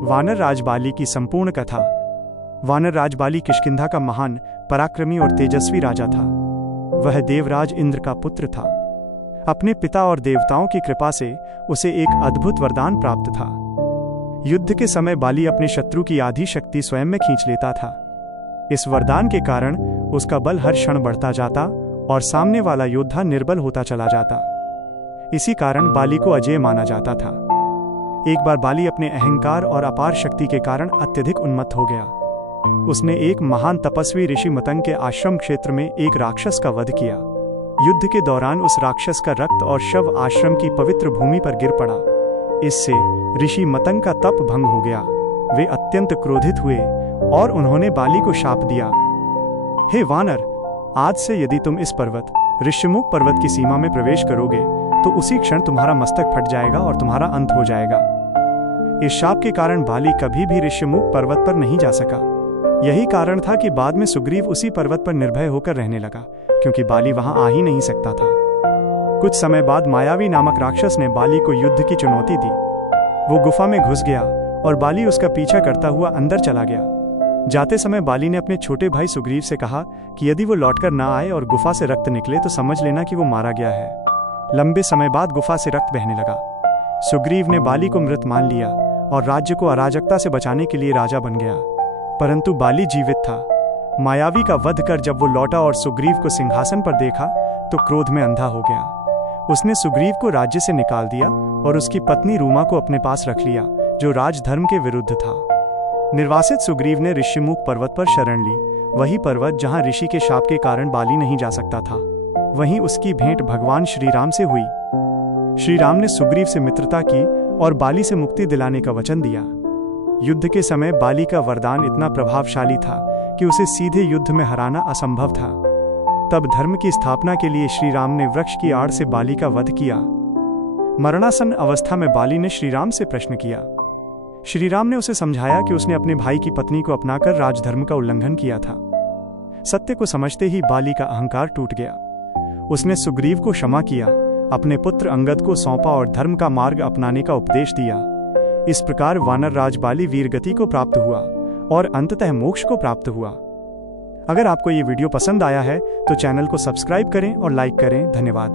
वानर राज बाली की संपूर्ण कथा। वानर राज बाली किष्किंधा का महान, पराक्रमी और तेजस्वी राजा था। वह देवराज इंद्र का पुत्र था। अपने पिता और देवताओं की कृपा से उसे एक अद्भुत वरदान प्राप्त था। युद्ध के समय बाली अपने शत्रु की आधी शक्ति स्वयं में खींच लेता था। इस वरदान के कारण उसका बल हर क्षण बढ़ता जाता और सामने वाला योद्धा निर्बल होता चला जाता। इसी कारण बाली को अजेय माना जाता था। एक बार बाली अपने अहंकार और अपार शक्ति के कारण अत्यधिक उन्मत्त हो गया। उसने एक महान तपस्वी ऋषि मतंग के आश्रम क्षेत्र में एक राक्षस का वध किया। युद्ध के दौरान उस राक्षस का रक्त और शव आश्रम की पवित्र भूमि पर गिर पड़ा। इससे ऋषि मतंग का तप भंग हो गया। वे अत्यंत क्रोधित हुए और उन्होंने बाली को शाप दिया, हे वानर, आज से यदि तुम इस पर्वत ऋष्यमुख पर्वत की सीमा में प्रवेश करोगे तो उसी क्षण तुम्हारा मस्तक फट जाएगा और तुम्हारा अंत हो जाएगा। इस शाप के कारण बाली कभी भी ऋष्यमुख पर्वत पर नहीं जा सका। यही कारण था कि बाद में सुग्रीव उसी पर्वत पर निर्भय होकर रहने लगा, क्योंकि बाली वहां आ ही नहीं सकता था। कुछ समय बाद मायावी नामक राक्षस ने बाली को युद्ध की चुनौती दी। वो गुफा में घुस गया और बाली उसका पीछा करता हुआ अंदर चला गया। जाते समय बाली ने अपने छोटे भाई सुग्रीव से कहा कि यदि वो लौटकर ना आए और गुफा से रक्त निकले तो समझ लेना कि वो मारा गया है। लंबे समय बाद गुफा से रक्त बहने लगा। सुग्रीव ने बाली को मृत मान लिया और राज्य को अराजकता से बचाने के लिए राजा बन गया। परंतु बाली जीवित था। मायावी का वध कर जब वो लौटा और सुग्रीव को सिंहासन पर देखा तो क्रोध में अंधा हो गया। उसने सुग्रीव को राज्य से निकाल दिया और उसकी पत्नी रूमा को अपने पास रख लिया, जो राजधर्म के विरुद्ध था। निर्वासित सुग्रीव ने ऋष्यमुख पर्वत पर शरण ली, वही पर्वत जहां ऋषि के शाप के कारण बाली नहीं जा सकता था। वहीं उसकी भेंट भगवान श्री राम से हुई। श्री राम ने सुग्रीव से मित्रता की और बाली से मुक्ति दिलाने का वचन दिया। युद्ध के समय बाली का वरदान इतना प्रभावशाली था कि उसे सीधे युद्ध में हराना असंभव था। तब धर्म की स्थापना के लिए श्री राम ने वृक्ष की आड़ से बाली का वध किया। मरणासन्न अवस्था में बाली ने श्री राम से प्रश्न किया। श्री राम ने उसे समझाया कि उसने अपने भाई की पत्नी को अपनाकर राजधर्म का उल्लंघन किया था। सत्य को समझते ही बाली का अहंकार टूट गया। उसने सुग्रीव को क्षमा किया, अपने पुत्र अंगद को सौंपा और धर्म का मार्ग अपनाने का उपदेश दिया। इस प्रकार वानर राज बाली वीरगति को प्राप्त हुआ और अंततः मोक्ष को प्राप्त हुआ। अगर आपको ये वीडियो पसंद आया है तो चैनल को सब्सक्राइब करें और लाइक करें। धन्यवाद।